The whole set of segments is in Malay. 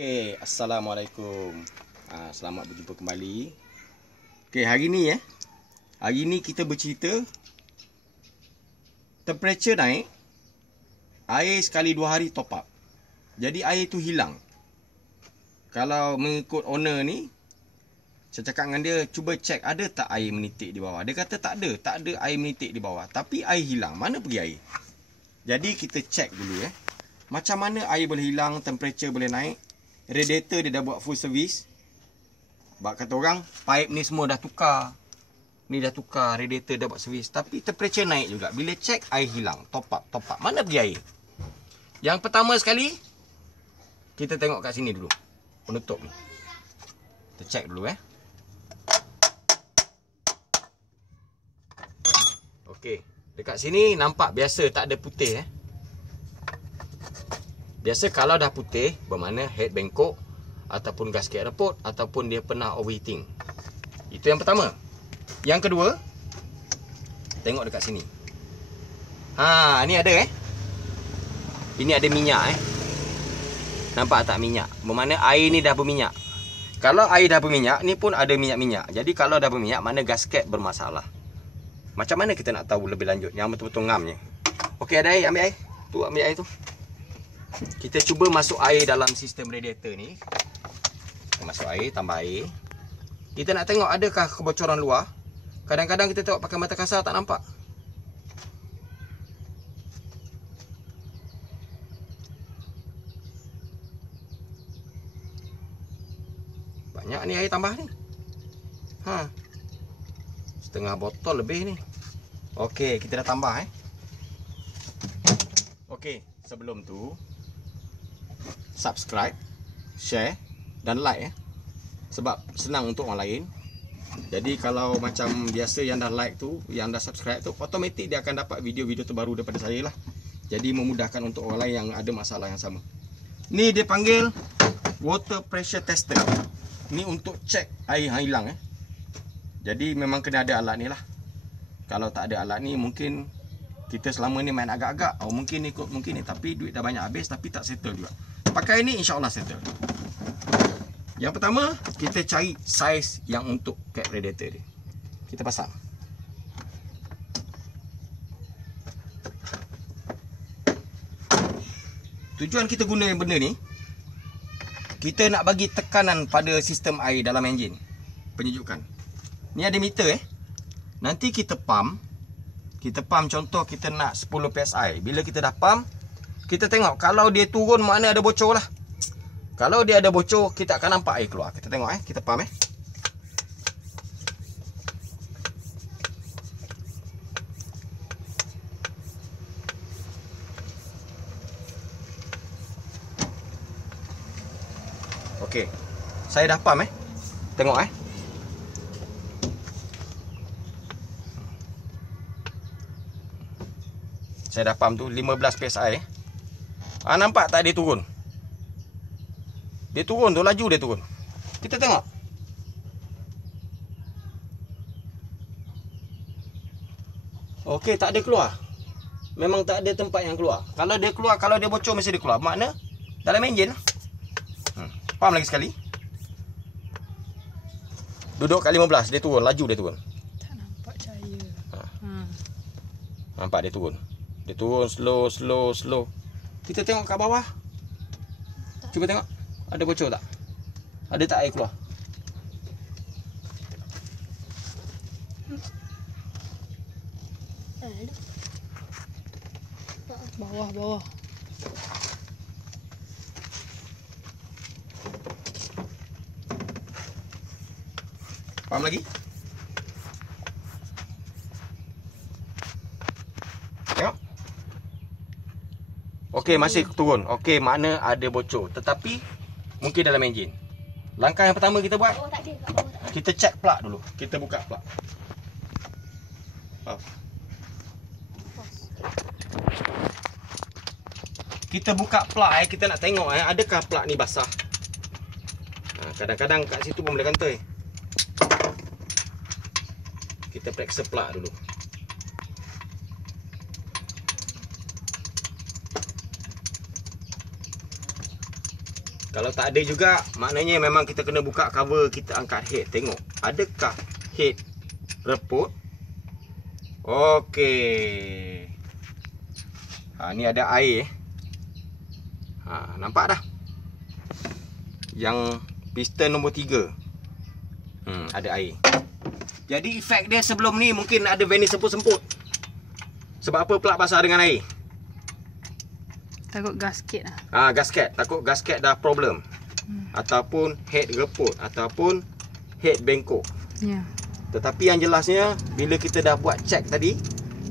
Okey, Assalamualaikum. Selamat berjumpa kembali. Okey, hari ni kita bercerita temperature naik, air sekali 2 hari top up. Jadi air tu hilang. Kalau mengikut owner ni, saya cakap dengan dia, cuba cek ada tak air menitik di bawah. Dia kata tak ada air menitik di bawah. Tapi air hilang. Mana pergi air? Jadi kita cek dulu macam mana air boleh hilang, temperature boleh naik. Radiator dia dah buat full service. Sebab kata orang, pipe ni semua dah tukar. Ni dah tukar, radiator dah buat servis. Tapi temperature naik juga. Bila cek, air hilang. Top up. Mana pergi air? Yang pertama sekali, kita tengok kat sini dulu. Penutup ni. Kita cek dulu Okey. Dekat sini nampak biasa, tak ada putih Biasa kalau dah putih, bermakna head bengkok, ataupun gasket reput, ataupun dia pernah overheating. Itu yang pertama. Yang kedua, tengok dekat sini. Ni ada Ini ada minyak Nampak tak minyak? Bermakna air ni dah berminyak. Kalau air dah berminyak, ni pun ada minyak-minyak. Jadi kalau dah berminyak, makna gasket bermasalah. Macam mana kita nak tahu lebih lanjut? Yang betul-betul ngamnya. Okey, ada air, ambil air. Tu, ambil air tu. Kita cuba masuk air dalam sistem radiator ni. Kita masuk air, tambah air. Kita nak tengok adakah kebocoran luar. Kadang-kadang kita tengok pakai mata kasar tak nampak. Banyak ni air tambah ni. Setengah botol lebih ni. Okey, kita dah tambah Okey, sebelum tu subscribe, share dan like sebab senang untuk orang lain. Jadi kalau macam biasa yang dah like tu, yang dah subscribe tu, automatik dia akan dapat video-video terbaru daripada saya lah. Jadi memudahkan untuk orang lain yang ada masalah yang sama. Ni dia panggil water pressure tester. Ni untuk cek air hilang Jadi memang kena ada alat ni lah. Kalau tak ada alat ni, mungkin kita selama ni main agak-agak, mungkin ikut mungkin ni, tapi duit dah banyak habis tapi tak settle juga. Pakai ni insya-Allah settle. Yang pertama, kita cari saiz yang untuk cap radiator dia. Kita pasang. Tujuan kita guna benda ni, kita nak bagi tekanan pada sistem air dalam enjin. Penyejukan. Ni ada meter Nanti kita pump. Kita pump, contoh kita nak 10 PSI. Bila kita dah pump, kita tengok kalau dia turun, mana ada bocor lah. Kalau dia ada bocor, kita akan nampak air keluar. Kita tengok kita pump Okey. Saya dah pump Tengok Saya dah pump tu 15 PSI nampak tak dia turun? Dia turun tu, laju dia turun. Kita tengok. Okey, tak ada keluar. Memang tak ada tempat yang keluar. Kalau dia keluar, kalau dia bocor mesti dia keluar. Makna dalam enjin pump lagi sekali. Duduk kat 15, dia turun, laju dia turun. Tak nampak cahaya. Nampak dia turun. Dia turun slow. Kita tengok kat bawah. Cuba tengok. Ada bocor tak? Ada tak air keluar? Bawah. Paham lagi? Tengok. Okey, masih turun. Okey, makna ada bocor. Tetapi mungkin dalam enjin. Langkah yang pertama kita buat, kita cek plug dulu. Kita buka plug. Kita buka plug kita nak tengok adakah plug ni basah. Kadang-kadang kat situ pun boleh kantoi. Kita periksa plug dulu. Kalau tak ada juga, maknanya memang kita kena buka cover, kita angkat head. Tengok, adakah head reput? Okey. Ni ada air. Nampak dah. Yang piston nombor 3. Ada air. Jadi efek dia sebelum ni mungkin ada veni semput-semput. Sebab apa pelak basah dengan air? Takut gasket lah. Gasket. Takut gasket dah problem. Ataupun head reput. Ataupun head bengkok. Ya. Tetapi yang jelasnya, bila kita dah buat check tadi,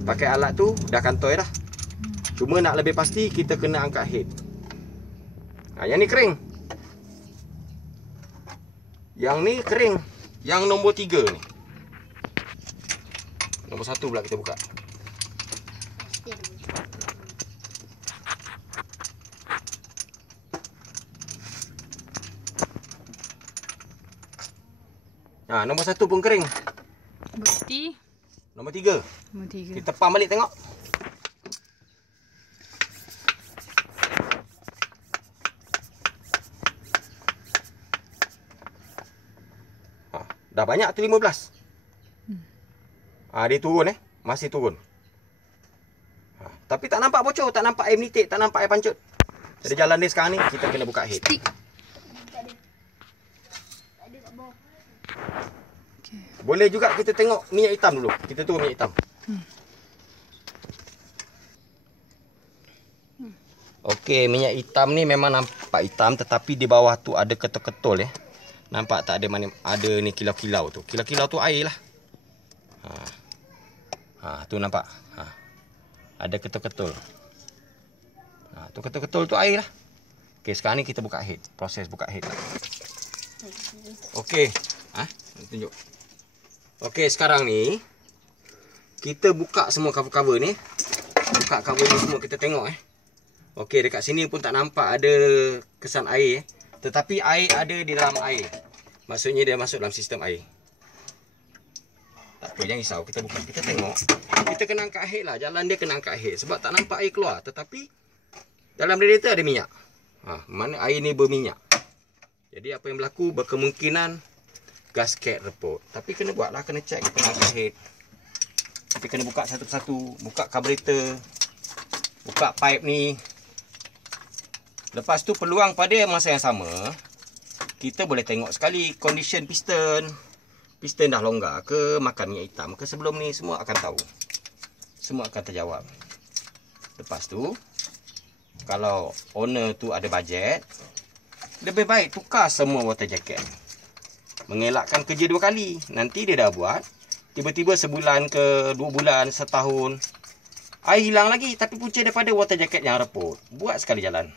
pakai alat tu, dah kantoi dah. Cuma nak lebih pasti, kita kena angkat head. Yang ni kering. Yang ni kering. Yang nombor 3 ni. Nombor 1 pula kita buka. Nombor 1 pun kering. Bukti. Nombor 3. Nombor 3. Kita pam balik tengok. Dah banyak tu 15. Dia turun masih turun. Tapi tak nampak bocor, tak nampak air menitik, tak nampak air pancut. Jadi jalan dia sekarang ni, kita kena buka head. Boleh juga kita tengok minyak hitam dulu. Kita turun minyak hitam. Okey, minyak hitam ni memang nampak hitam, tetapi di bawah tu ada ketul-ketul Nampak tak ada mana ada ni kilau-kilau tu. Kilau-kilau tu air lah. Tu nampak. Ada ketul-ketul. Tu ketul-ketul tu air lah. Okey, sekarang ni kita buka head. Proses buka head lah. Okey. Tunjuk. Okey, sekarang ni kita buka semua cover-cover ni. Buka cover ni semua kita tengok Okey, dekat sini pun tak nampak ada kesan air tetapi air ada di dalam air. Maksudnya dia masuk dalam sistem air. Tak apa, jangan risau. Kita buka, kita tengok. Kita kena angkat head lah. Jalan dia kena angkat head. Sebab tak nampak air keluar. Tetapi dalam radiator ada minyak. Mana air ni berminyak. Jadi apa yang berlaku, berkemungkinan gasket reput. Tapi kena buat lah, kena check. Kita angkat head. Kita kena buka satu persatu. Buka carburetor. Buka pipe ni. Lepas tu peluang pada masa yang sama, kita boleh tengok sekali condition piston. Piston dah longgar ke, makan minyak hitam ke sebelum ni, semua akan tahu. Semua akan terjawab. Lepas tu, kalau owner tu ada bajet, lebih baik tukar semua water jacket. Mengelakkan kerja 2 kali. Nanti dia dah buat, tiba-tiba sebulan ke 2 bulan, setahun, air hilang lagi, tapi punca daripada water jacket yang reput. Buat sekali jalan.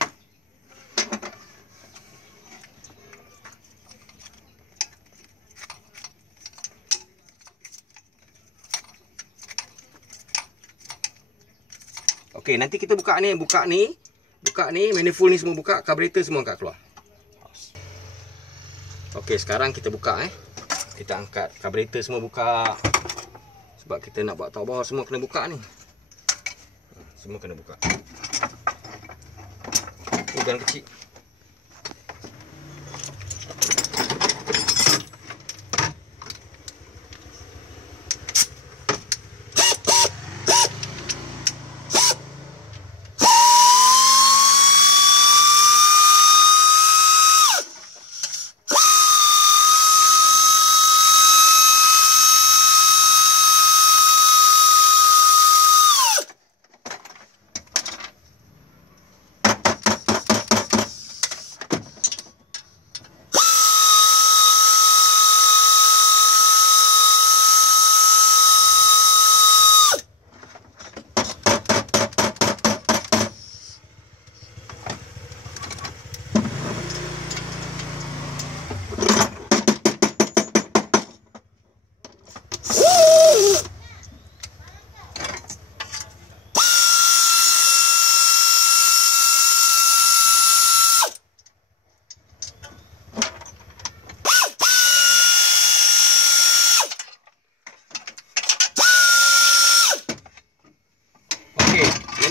Okey, nanti kita buka ni, manifold ni semua buka, carburetor semua angkat keluar. Okey, sekarang kita buka Kita angkat carburetor semua buka. Sebab kita nak buat top bawah semua kena buka ni. Semua kena buka. Bukan kecil.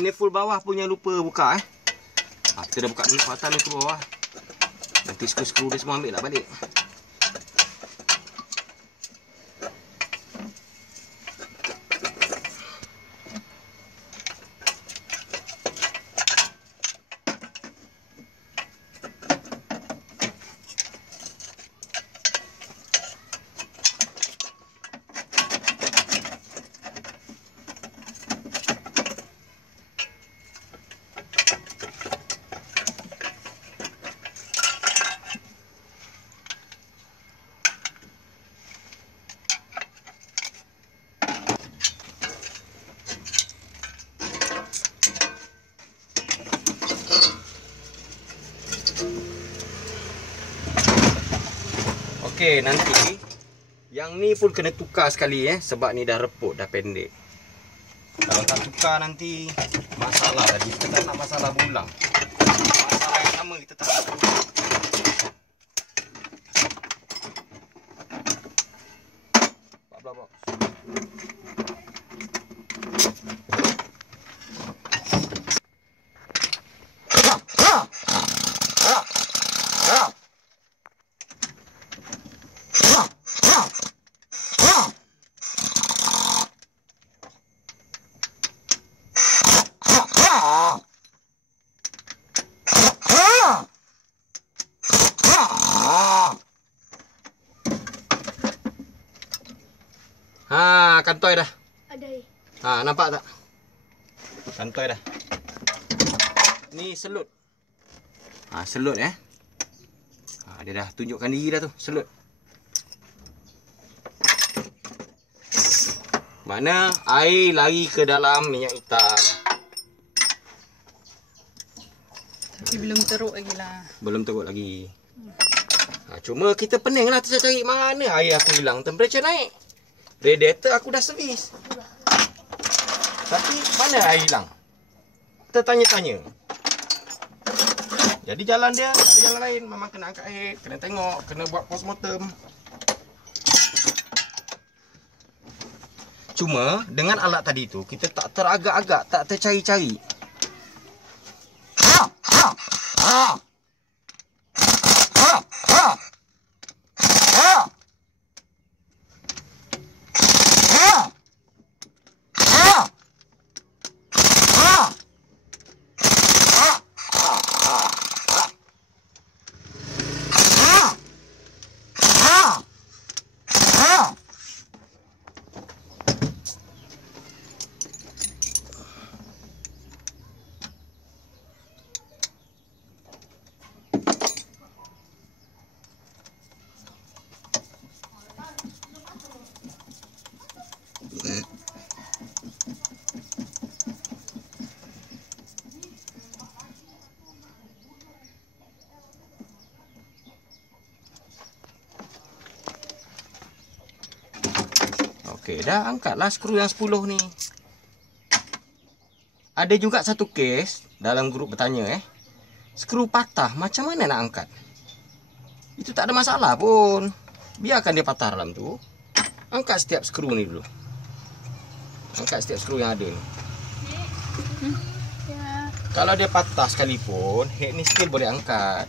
Manifold bawah punya lupa buka Kita dah buka manifold atas, manifold bawah. Nanti skru-skru dia semua ambil lah balik. Okey, nanti yang ni pun kena tukar sekali sebab ni dah reput, dah pendek. Kalau tak tukar nanti masalah tadi. Kita tak nak masalah berulang. Masalah yang sama kita tak nak. Bapak. Kantoi dah. Ada. Nampak tak? Kantoi dah. Ni selut. Selut dia dah tunjukkan diri dah tu, selut. Mana air lari ke dalam minyak hitam. Tapi belum teruk lagi lah. Belum teruk lagi. Cuma kita pening lah cari mana air aku hilang. Temperature naik. Radiator aku dah servis. Tapi mana air hilang? Tertanya-tanya. Jadi jalan dia ada jalan lain. Memang kena angkat air, kena tengok, kena buat postmortem. Cuma dengan alat tadi tu kita tak teragak-agak, tak tercari-cari. Okey, dah angkatlah skru yang 10 ni. Ada juga satu kes dalam grup bertanya skru patah macam mana nak angkat? Itu tak ada masalah pun. Biarkan dia patah dalam tu. Angkat setiap skru ni dulu. Angkat setiap skru yang ada ni. Kalau dia patah sekalipun, head ni still boleh angkat.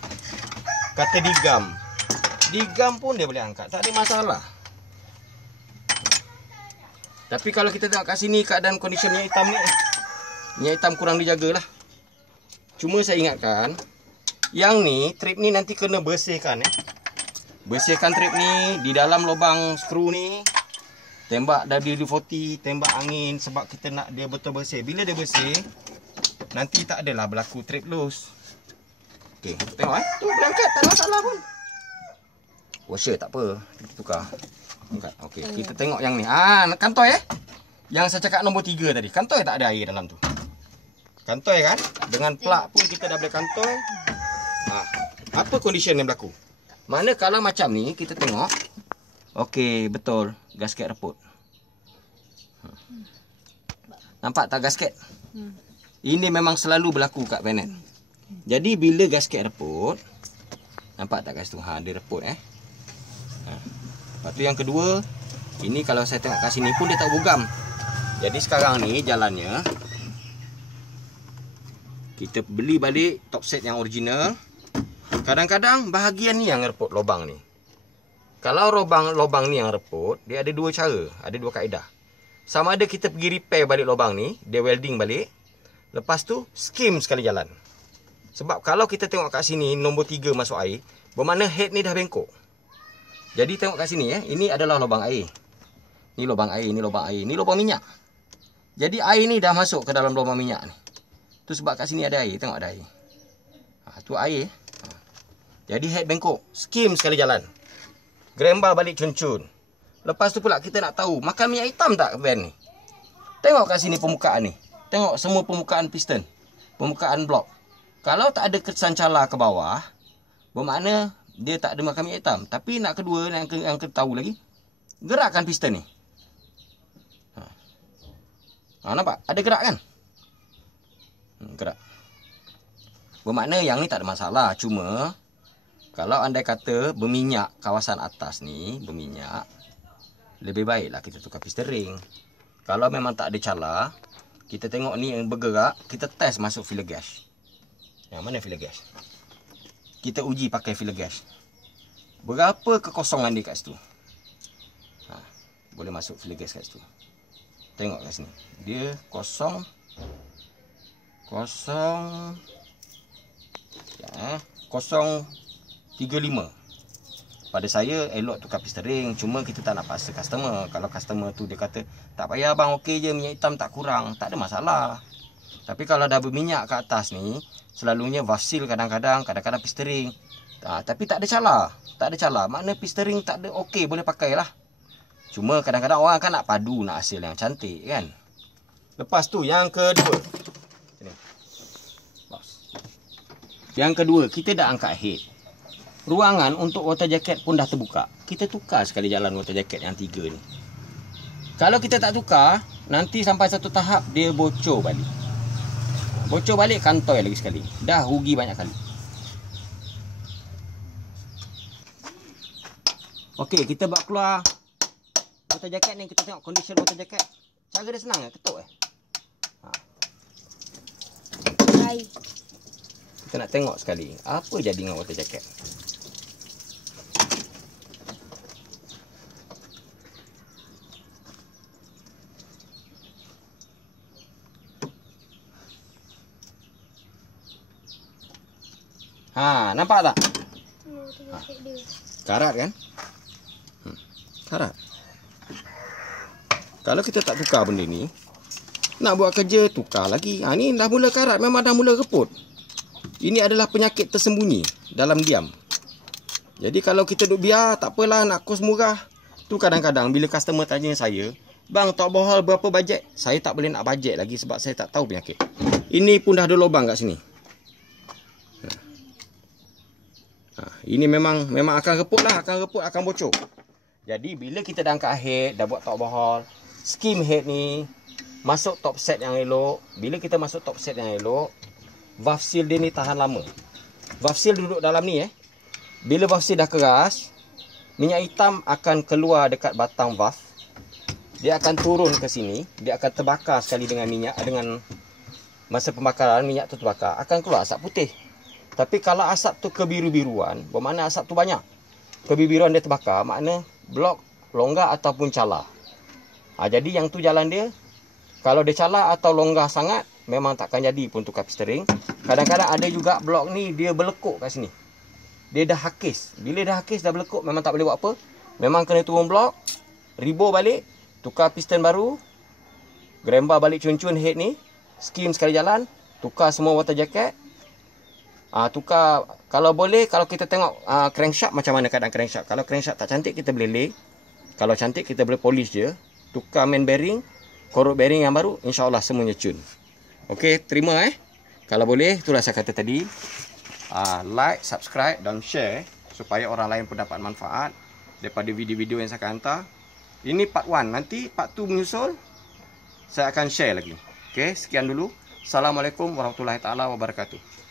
Kata digam. Digam pun dia boleh angkat, tak ada masalah. Tapi kalau kita tengok kat sini keadaan kondisi minyak hitam ni, minyak hitam kurang dijagalah. Cuma saya ingatkan, yang ni, trip ni nanti kena bersihkan Bersihkan trip ni di dalam lubang skru ni. Tembak WD-40, tembak angin sebab kita nak dia betul bersih. Bila dia bersih, nanti tak adalah berlaku trip loose. Okey, tengok tu berangkat, tak ada masalah pun. Washer tak apa, kita tukar. Angkat. Okey, kita tengok yang ni. Kantoi Yang saya cakap nombor 3 tadi. Kantoi tak ada air dalam tu. Kantoi kan? Dengan plug pun kita dah boleh kantoi. Apa condition yang berlaku? Mana kalau macam ni kita tengok. Okey, betul. Gasket reput. Nampak tak gasket? Ini memang selalu berlaku kat vanet. Jadi bila gasket reput, nampak tak guys tu? Dia reput Lepas tu yang kedua, ini kalau saya tengok kat sini pun dia tak bugam. Jadi sekarang ni jalannya, kita beli balik top set yang original. Kadang-kadang bahagian ni yang reput lubang ni. Kalau lubang ni yang reput, dia ada dua cara, ada dua kaedah. Sama ada kita pergi repair balik lubang ni, dia welding balik. Lepas tu skim sekali jalan. Sebab kalau kita tengok kat sini nombor 3 masuk air, bermakna head ni dah bengkok. Jadi tengok kat sini ini adalah lubang air. Ni lubang air, ni lubang air, ni lubang minyak. Jadi air ni dah masuk ke dalam lubang minyak ni. Tu sebab kat sini ada air, tengok ada air. Tu air. Jadi head bengkok, skim sekali jalan. Grembar balik cun-cun. Lepas tu pula kita nak tahu makan minyak hitam tak van ni. Tengok kat sini permukaan ni. Tengok semua permukaan piston, permukaan blok. Kalau tak ada kesan cala ke bawah, bermakna dia tak ada makan minyak hitam. Tapi nak kedua yang kita tahu lagi, gerakkan piston ni. Nampak? Ada gerak kan? Gerak. Bermakna yang ni tak ada masalah. Cuma kalau andai kata berminyak kawasan atas ni, berminyak, lebih baiklah kita tukar piston ring. Kalau memang tak ada cala, kita tengok ni yang bergerak, kita test masuk filler gas. Yang mana filler gas? Kita uji pakai filler gas. Berapa kekosongan dia kat situ? Boleh masuk filler gas kat situ. Tengok kat sini. Dia kosong. Kosong. 0.35. Pada saya elok tukar piston ring. Cuma kita tak nak paksa customer. Kalau customer tu dia kata tak payah bang, okey je, minyak hitam tak kurang, tak ada masalah. Tapi kalau dah berminyak kat atas ni, selalunya valve seal kadang-kadang piston ring. Tapi tak ada cala. Tak ada cala. Makna piston ring tak ada, okey, boleh pakai lah. Cuma kadang-kadang orang kan nak padu, nak hasil yang cantik kan. Lepas tu yang kedua. Sini. Yang kedua, kita dah angkat head. Ruangan untuk water jacket pun dah terbuka. Kita tukar sekali jalan water jacket yang 3 ni. Kalau kita tak tukar, nanti sampai satu tahap dia bocor balik. Bocor balik kantoi lagi sekali. Dah rugi banyak kali. Okey, kita buat keluar water jacket ni. Kita tengok condition water jacket. Cara dia senang ketuk Kita nak tengok sekali apa jadi dengan water jacket. Nampak tak? Karat kan? Karat. Kalau kita tak tukar benda ni, nak buat kerja tukar lagi. Ni dah mula karat, memang dah mula reput. Ini adalah penyakit tersembunyi dalam diam. Jadi kalau kita duk biar, tak apalah, nak kos murah. Tu kadang-kadang bila customer tanya saya, bang, tok bohol berapa bajet? Saya tak boleh nak bajet lagi sebab saya tak tahu penyakit. Ini pun dah ada lubang kat sini. Ini memang akan reput lah, akan bocor. Jadi bila kita dah angkat head, dah buat tok bohol, skim head ni, masuk top set yang elok. Bila kita masuk top set yang elok, valve seal dia ni tahan lama. Valve seal duduk dalam ni Bila valve seal dah keras, minyak hitam akan keluar dekat batang valve. Dia akan turun ke sini, dia akan terbakar sekali dengan minyak. Dengan masa pembakaran, minyak tu terbakar, akan keluar asap putih. Tapi kalau asap tu kebiru-biruan, bermakna asap tu banyak. Kebiru-biruan dia terbakar, makna blok longgar ataupun cala. Jadi yang tu jalan dia. Kalau dia cala atau longgar sangat, memang takkan jadi pun tukar piston ring. Kadang-kadang ada juga blok ni dia berlekuk kat sini. Dia dah hakis. Bila dah hakis, dah berlekuk, memang tak boleh buat apa. Memang kena turun blok, ribur balik, tukar piston baru, grembar balik cun-cun head ni, skim sekali jalan, tukar semua water jacket. Tukar, kalau boleh, kalau kita tengok crankshaft macam mana keadaan crankshaft. Kalau crankshaft tak cantik, kita boleh lay. Kalau cantik, kita boleh polish je. Tukar main bearing, korot bearing yang baru, insyaAllah semuanya cun. Okey, terima Kalau boleh, itulah saya kata tadi. Like, subscribe dan share supaya orang lain pun dapat manfaat daripada video-video yang saya akan hantar. Ini part 1. Nanti part 2 menyusul, saya akan share lagi. Okey, sekian dulu. Assalamualaikum warahmatullahi taala wabarakatuh.